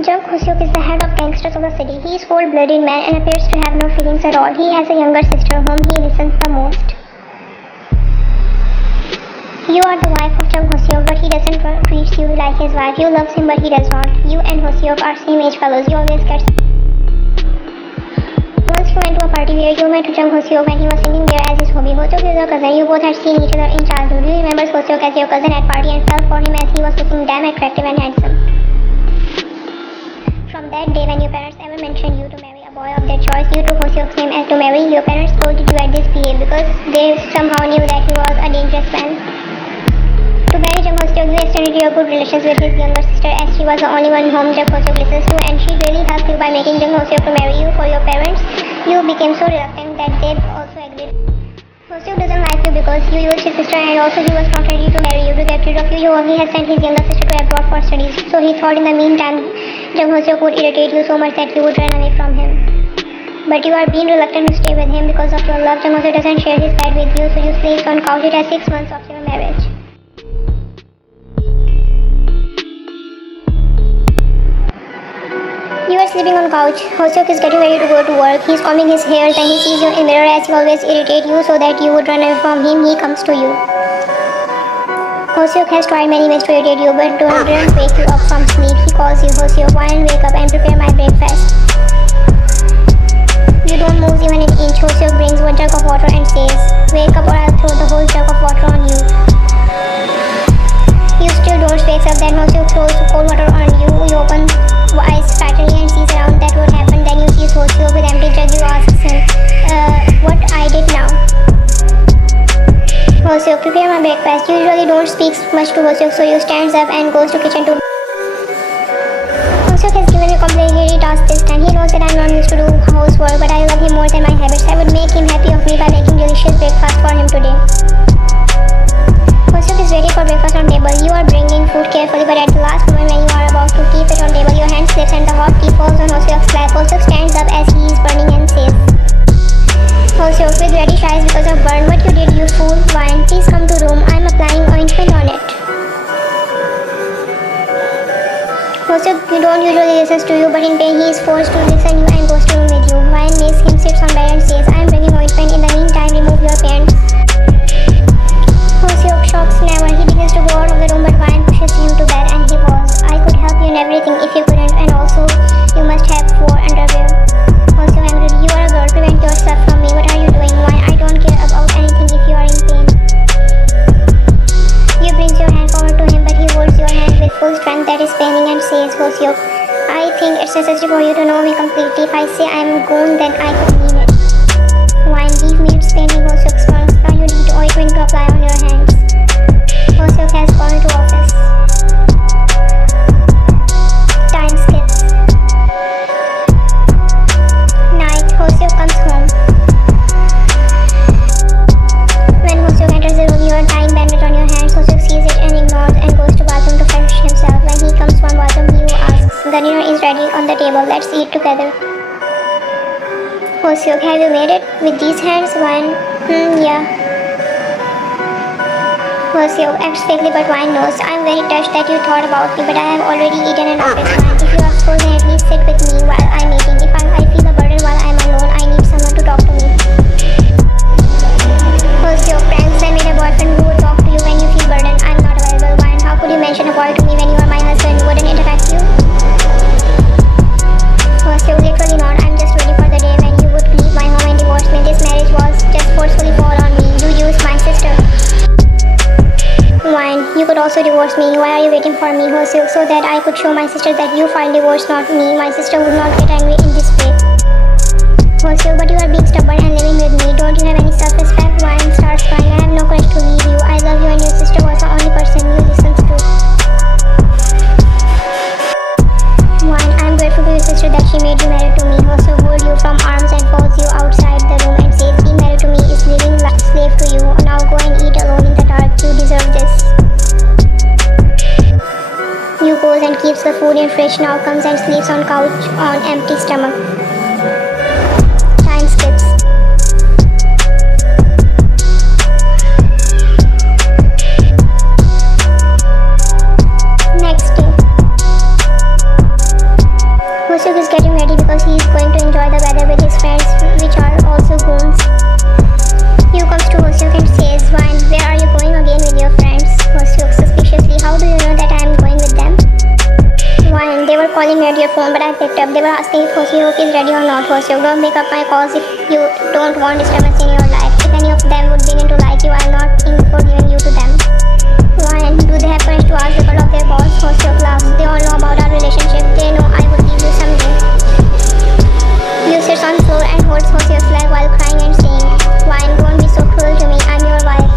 𝐁𝐭𝐬 is the head of gangsters of the city. He is a cold-blooded man and appears to have no feelings at all. He has a younger sister whom he listens the most. You are the wife of 𝐁𝐭𝐬, but he doesn't treat you like his wife. You love him, but he does not. You and 𝐭𝐬 are same-age fellows. You always get. Once you went to a party where you met 𝐁𝐭𝐬 when he was singing there as his hobby. 𝐭𝐬 is your cousin. You both had seen each other in childhood. You remember 𝐭𝐬 as your cousin at party and fell for him as he was looking damn attractive and handsome. From that day, when your parents ever mentioned you to marry a boy of their choice, you took 𝐭𝐬's name as to marry. Your parents scolded you at this PA because they somehow knew that he was a dangerous man. To marry 𝐁𝐭𝐬, you extended your good relations with his younger sister as she was the only one whom 𝐁𝐭𝐬 listens to, and she really helped you by making 𝐁𝐭𝐬 to marry you. For your parents, you became so reluctant that they also agreed. 𝐭𝐬 doesn't like you because you used his sister, and also he was not ready to marry you. To get rid of you, he only has sent his younger sister to abroad for studies. So he thought in the meantime 𝐁𝐭𝐬 would irritate you so much that you would run away from him. But you are being reluctant to stay with him because of your love. 𝐁𝐭𝐬 doesn't share his bed with you, so you sleep on couch. It has 6 months of your marriage. You are sleeping on couch. 𝐭𝐬 is getting ready to go to work. He is combing his hair. Then he sees you in mirror as he always irritates you so that you would run away from him. He comes to you. 𝐭𝐬 has tried many ways to irritate you, but doesn't wake you up from sleep. He calls you, 𝐭𝐬, why don't wake up and prepare my breakfast? You don't move even an inch. 𝐭𝐬 brings 1 jug of water and says, wake up or I'll throw the whole jug of water on you. You still don't wake up. Then 𝐭𝐬 throws cold water on you. You open eyes fatally and sees around that what happened. Then you see 𝐭𝐬 with empty jug. You ask him, what I did now? 𝐭𝐬, prepare my breakfast. You usually don't speak much to 𝐭𝐬, so you stands up and goes to kitchen to. 𝐭𝐬 has given you a completely task this time. He knows that I'm not used to do housework, but I love him more than my habits. I would make him happy of me by making delicious breakfast for him today. 𝐭𝐬 is waiting for breakfast on table. You are bringing food carefully, but at the last moment when you are about to keep it on table, your hand slips and the hot tea falls on 𝐭𝐬's lap. 𝐭𝐬 stands up as he is burning and says, 𝐭𝐬 with reddish eyes because of burn, what you did, you fool? Wine, please come to room. I'm applying ointment on it. 𝐭𝐬 don't usually listen to you, but in pain he is forced to listen you and goes to room with you. Wine makes him sit on bed and says, I'm bringing ointment. In the meantime, remove your pants. 𝐭𝐬 shocks never. He begins to go out of the room, but Wine pushes him to bed and he falls. I could help you in everything if you couldn't, and also you must have 4 underwear. 𝐭𝐬 angrily, you are a girl, prevent yourself from me. What are you doing? Wine, I don't care about anything if you are in pain. You brings your hand forward to him, but he holds your hand with full strength that is paining and says, 𝐭𝐬, I think it's necessary for you to know me completely. If I say I am gone, then I could mean it. Wine, leave me, it's paining. 𝐭𝐬 smirks. Now you need ointment to apply on your hands. 𝐭𝐬 has gone to office. Time skips. Night, 𝐭𝐬 comes home. When 𝐭𝐬 enters the room, you are tying bandage on your hands. 𝐭𝐬 sees it and ignores and goes to bathroom to fresh himself. When he comes from bathroom, he asks, the dinner is ready on the table. Let's eat together. 𝐭𝐬, have you made it with these hands? Wine, yeah. 𝐭𝐬 acts fakely, but Wine knows. I'm very touched that you thought about me, but I have already eaten enough. It's fine. If you are full, then at least sit with me while I'm eating. If I feel a burden while I'm alone, I need someone to talk to me. 𝐭𝐬, friends, I made a boyfriend who would talk to you when you feel burdened. I'm not available. Wine, how could you mention a boy to me when you are my husband? Wouldn't it affect you? 𝐭𝐬, literally not. I'm just waiting for the day when you would leave my home and divorce me. This marriage was just forcefully fall on me. You used my sister. Wine, you could also divorce me. Why are you waiting for me, 𝐭𝐬? So that I could show my sister that you filed divorce, not me. My sister would not get angry in this way. 𝐭𝐬, but you are being stubborn and living with me. Don't you have any self-respect? Wine starts crying. I have no courage to leave you. I love you and your sister was the only person you listened to. Wine, I am grateful to your sister that she made you married to me. 𝐭𝐬 holds you from arms and pulls you outside the room and says, being married to me is living like a slave to you. Now go and eat alone in the dark. You deserve this. You goes and keeps the food in fridge. Now comes and sleeps on couch on empty stomach. Time skips. Next day. your phone, but I picked up. They were asking if 𝐿𝐥𝐞 is ready or not. 𝐿𝐥𝐞, don't pick up my calls if you don't want disturbance in your life. If any of them would begin to like you, I'll not think for giving you to them. Why do they have courage to ask the girl of their boss? 𝐿𝐥𝐞 laughs. They all know about our relationship. They know I would leave you someday. You sits on the floor and holds 𝐿𝐥𝐞's leg while crying and saying, "Why don't be so cruel to me? I'm your wife."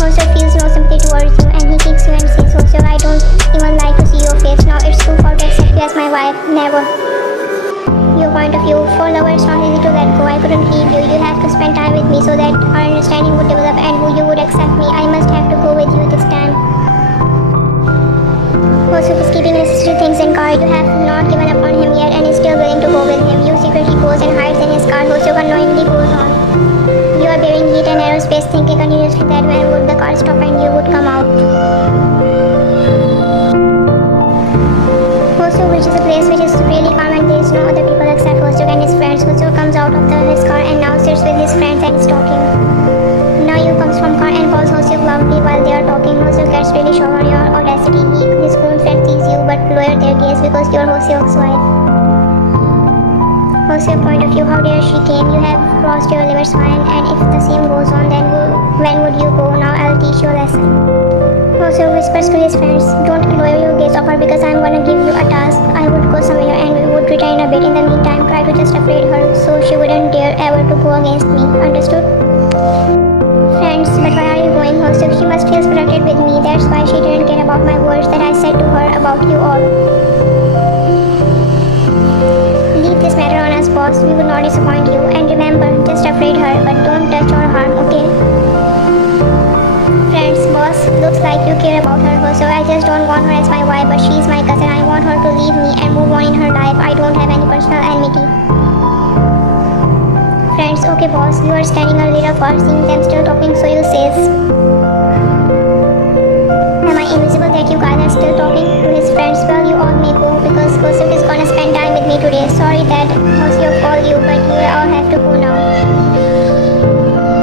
𝐿𝐥𝐞 feels no sympathy towards you and he kicks you and says, 𝐿𝐥𝐞, I don't even like to see your face. Now it's too far to accept you as my wife. Never. Your point of view. For lovers, not easy to let go. I couldn't leave you. You have to spend time with me so that our understanding would develop and you would accept me. I must have to go with you this time. 𝐿𝐥𝐞 is keeping necessary things in car. You have not given up on him yet and is still willing to go with him. You secretly goes and hides in his car. 𝐿𝐥𝐞 unknowingly goes on. You are bearing heat and aerospace, thinking continuously that when would the car stop and you would come out. 𝐿𝐥𝐞 reaches a place which is really calm and there is no other people except 𝐿𝐥𝐞 and his friends. 𝐿𝐥𝐞 comes out of his car and now sits with his friends and is talking. Now you comes from car and calls 𝐿𝐥𝐞 loudly while they are talking. 𝐿𝐥𝐞 gets really shocked on your audacity. His own friend sees you but lower their gaze because you are 𝐿𝐥𝐞's wife. 𝐿𝐥𝐞 point of view, how dare she came? You have crossed your limits fine and if the same goes on then when would you go? Now I'll teach you a lesson. 𝐿𝐥𝐞 whispers to his friends, don't lower your gaze off her because I'm gonna give you a task. I would go somewhere and we would pretend a bit. In the meantime, try to just afraid her so she wouldn't dare ever to go against me. Understood? Friends, but why are you going? 𝐿𝐥𝐞, she must feel protected with me. That's why she didn't care about my words that I said to her about you all. Leave this matter on us, boss. We would not disappoint you. And remember, just afraid her, but don't touch or harm, okay? Friends, boss, looks like you care about her. 𝐿𝐥𝐞, I just don't want her as my wife, but she's my cousin. I want her to leave me and move on in her life. I don't have any personal enmity. Friends, okay boss, you are standing a little far, seeing them still talking, so you says, am I invisible that you guys are still talking? To his friends, well, you all may go because 𝐿𝐥𝐞 is gonna spend time with me today. Sorry that 𝐿𝐥𝐞 called you, but you all have to go now.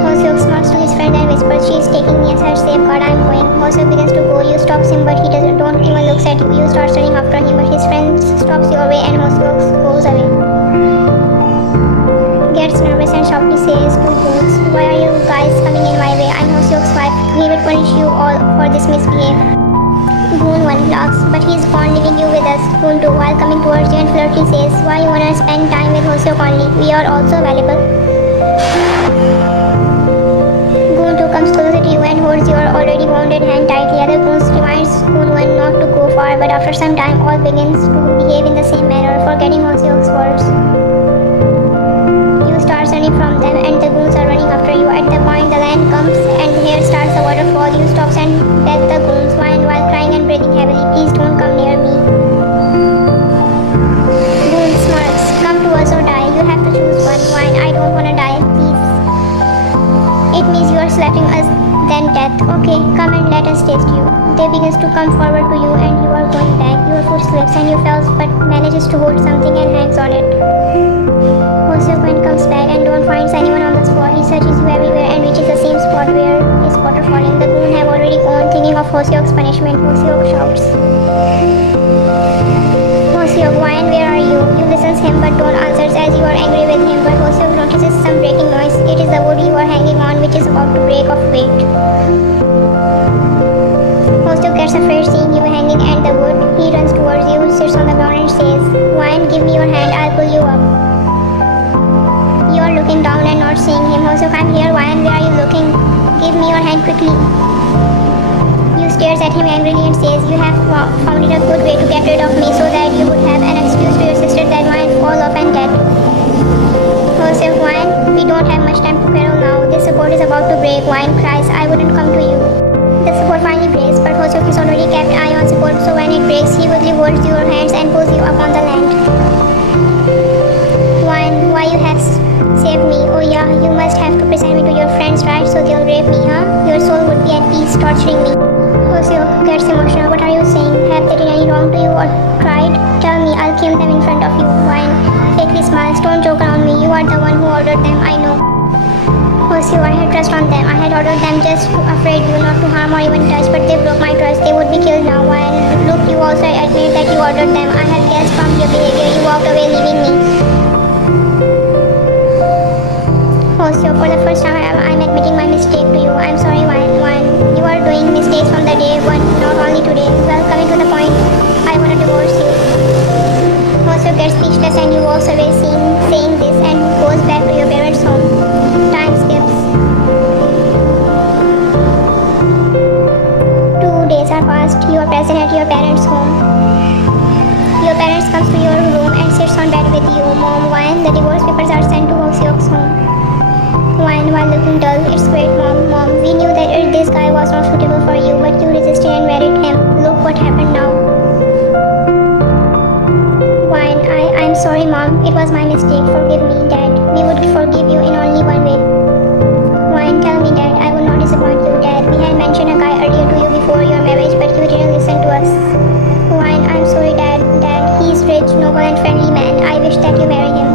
𝐿𝐥𝐞 smirks to his friend and whispers, she is taking me as her safeguard. I'm going. 𝐿𝐥𝐞 begins to go. You stops him, but he don't even looks at you. You start running after him, but his friend stops your way and 𝐿𝐥𝐞 goes away. Gets nervous and sharply says to Goons, why are you guys coming in my way? I'm 𝐿𝐥𝐞's wife. He will punish you all for this misbehave. Goon 1 laughs, but he's gone leaving you with us. Goon 2, while coming towards you and flirtily says, why you wanna spend time with 𝐿𝐥𝐞 only? We are also available. Goon 2 comes closer to you and holds your already wounded hand tightly. Other goons reminds Goon 1 not to go far, but after some time all begins to behave in the same manner, forgetting 𝐿𝐥�'s words. Starts running from them and the goons are running after you. At the point the land comes and here starts the waterfall. You stops and tell the goons while crying and breathing heavily, please don't come near me. Goon smirks, come to us or die. You have to choose one. Wine, I don't wanna die, please. It means you are selecting us then death. Okay, come and let us taste you. They begins to come forward to you and you are going back. Your foot slips and you falls but manages to hold something and hangs on it. 𝐿𝐥𝐞 comes back and don't find anyone on the spot. He searches you everywhere and reaches the same spot where his water falling. The goon have already gone, thinking of 𝐿𝐥�'s punishment. 𝐿𝐥� shouts, 𝐿𝐥�, why and where are you? You listens him but don't answers as you are angry with him. But 𝐿𝐥� notices some breaking noise. It is the wood you are hanging on which is about to break off weight. 𝐿𝐥� gets afraid seeing you hanging and the wood. He runs towards you, sits on the ground and says, Wine, give me your hand, I'll pull you up. You are looking down and not seeing him. 𝐿𝐥�, I'm here. Why and where are you looking? Give me your hand quickly. You stares at him angrily and says, you have found it a good way to get rid of me so that you would have an excuse to your sister that might fall off and dead. 𝐿𝐥�, Wine, we don't have much time to quarrel now. This support is about to break. Wine cries, I wouldn't come to you. The support finally breaks, but 𝐿𝐥� has already kept eye on support, so when it breaks, he quickly holds your hands and pulls you up on the land. Wine, why you have saved me? Oh yeah, you must have to present me to your friends, right? So they'll rape me, huh? Your soul would be at peace torturing me. 𝐿𝐥� gets emotional. What are you saying? Have they done any wrong to you or cried? Tell me, I'll kill them in front of you. Wine fakely smiles. Don't joke around me. You are the one who ordered them, I know. 𝐿𝐥�, I had trust trust on them. I had ordered them just to afraid you not to harm or even touch, but they broke my trust. They would be killed now. While look, you also admitted that you ordered them. I had guessed from your behavior. You walked away leaving me. Also, for the first time I'm admitting my mistake to you. I'm sorry, Wine. You are doing mistakes from the day one, not only today. Well, coming to the point, I want to divorce you. Also gets speechless and you walks away saying this and goes back to your parents' home. Time skips. 2 days are passed. You are present at your parents' home. Your parents comes to your room and sits on bed with you. Mom, Wine, the divorce papers are sent to Hlok's home. Wine, while looking dull, it's great, Mom. We knew that this guy was not suitable for you, but you resisted and married him. Look what happened now. Wine, I'm sorry, Mom. It was my mistake. Forgive me, Dad. We would forgive you in only one way. Wine, tell me, Dad. I will not disappoint you, Dad. We had mentioned a guy earlier to you before your marriage, but you didn't listen to us. Wine, I'm sorry, Dad. He's rich, noble, and friendly man. I wish that you marry him.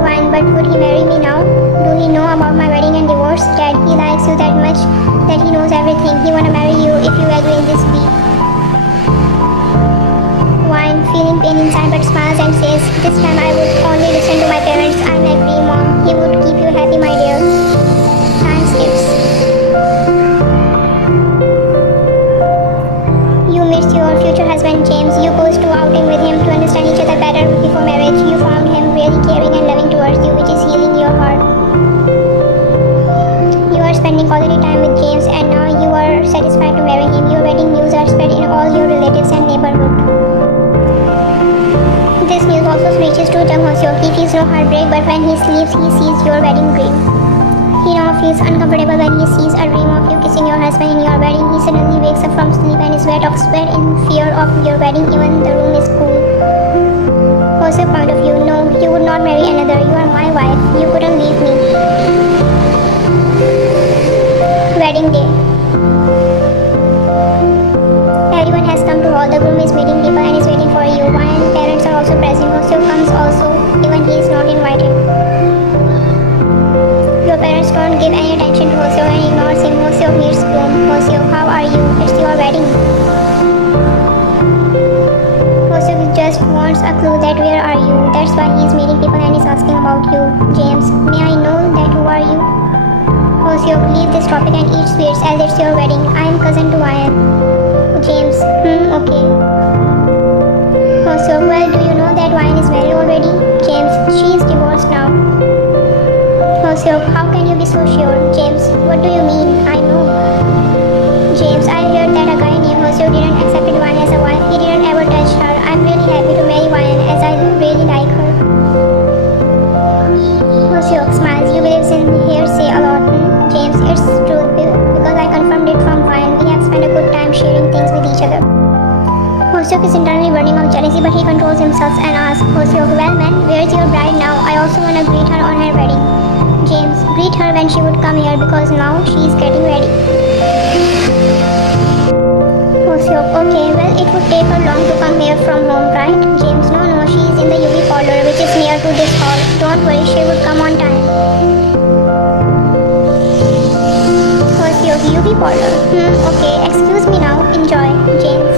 Wine, but would he marry me now? Do he know about my wedding and divorce? Dad, he likes you that much that he knows everything. He wanna marry you if you agree in this week. Wine, feeling pain inside but smiles and says, this time I would only listen to my parents. I'm agree, Mom. He would keep you happy, my dear. Time skips. You missed your future husband, James. You goes to outing with him to understand each other better before marriage. You found him really caring and loving towards you, which is healing your heart. You are spending quality time with James and now you are satisfied to marry him. Your wedding news are spread in all your relatives and neighborhood. This news also reaches to 𝐁𝐭𝐬. He feels no heartbreak, but when he sleeps, he sees your wedding dream. He now feels uncomfortable when he sees a dream of you kissing your husband in your wedding. He suddenly wakes up from sleep and is wet of sweat in fear of your wedding, even the room is cool. What's your point of view? No, you would not marry another. You are my wife. You couldn't leave me. Wedding day. Everyone has come to hall. The groom is meeting people and is waiting for you. Wine parents are also present. 𝐿 comes also, even he is not invited. Your parents don't give any attention to 𝐿 and ignores him. 𝐿 meets groom. 𝐿, how are you? It's your wedding. 𝐿 just wants a clue that where are you? That's why he is meeting people and is asking about you. James, may I know that who are you? 𝐿, leave this topic and eat sweets as it's your wedding. I am cousin to Wine. James, okay. 𝐿, well, do you know that Wine is married already? James, she is divorced now. 𝐿, how can you be so sure? James, what do you mean? I know. James, I heard that a guy named 𝐿 didn't accept Wine as a wife. He didn't ever touch her. I'm really happy to marry Wine as I really like her. 𝐿 smiles. You believe in hearsay a lot. James, it's true because I confirmed it from Wine. We have spent a good time sharing things with each other. 𝐿 is internally burning of jealousy, but he controls himself and asks 𝐿, well man, where's your bride now? I also want to greet her on her wedding. James, greet her when she would come here because now she is getting ready. 𝐿, okay, well it would take her long to come here from home, right? James, no, she is in the UV parlor which is near to this hall. Don't worry, she would come on time. 𝐿, UV parlor. Okay, excuse me now, enjoy. James,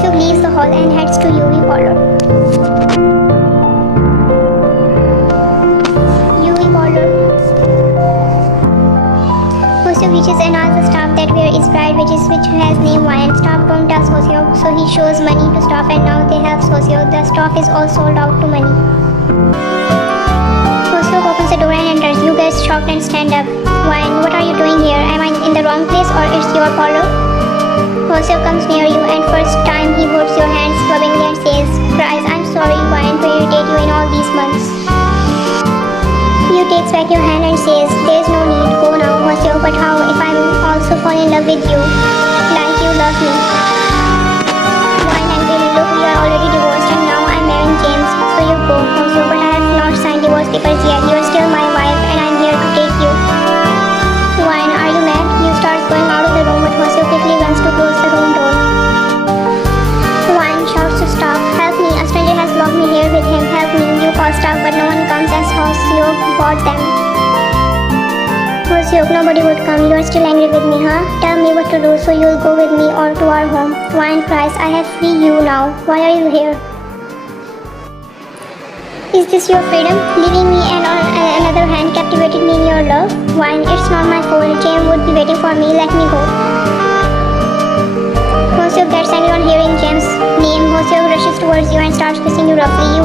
𝐿 leaves the hall and heads to UV parlor. UV parlor. 𝐿 reaches and asks the staff that where is bride which has name Wine. Staff don't tell 𝐿, so he shows money to staff and now they help 𝐿. The staff is all sold out to money. 𝐿 opens the door and enters. You get shocked and stand up. Wine, what are you doing here? Am I in the wrong place or it's your parlor? 𝐿 comes near you and first time he holds your hands lovingly and says, cries, I'm sorry, Wine, to irritate you in all these months. You takes back your hand and says, there's no need, go now, 𝐿, but how if I'm also fall in love with you, like you love me? Wine angrily, look, we are already divorced and now I'm marrying James, so you go, 𝐿, but I have not signed divorce papers yet, you're still my wife and I'm here to take you. Wine, are you mad? You start going out of the room, but 𝐿 quickly runs to close the room door. Wine shouts to stop, help me, a stranger has locked me here with him, help me, you call staff 𝐿𝐴𝐻 bought them. 𝐻𝐿𝐴𝐻, nobody would come. You are still angry with me, huh? Tell me what to do so you'll go with me or to our home. Wine cries, I have free you now. Why are you here? Is this your freedom? Leaving me and on another hand captivated me in your love? Wine, it's not my fault. Jane would be waiting for me. Let me go. 𝐻𝐿𝐴𝐻 gets angry on hearing James' name. 𝐻𝐿𝐴𝐻 rushes towards you and starts kissing you roughly. You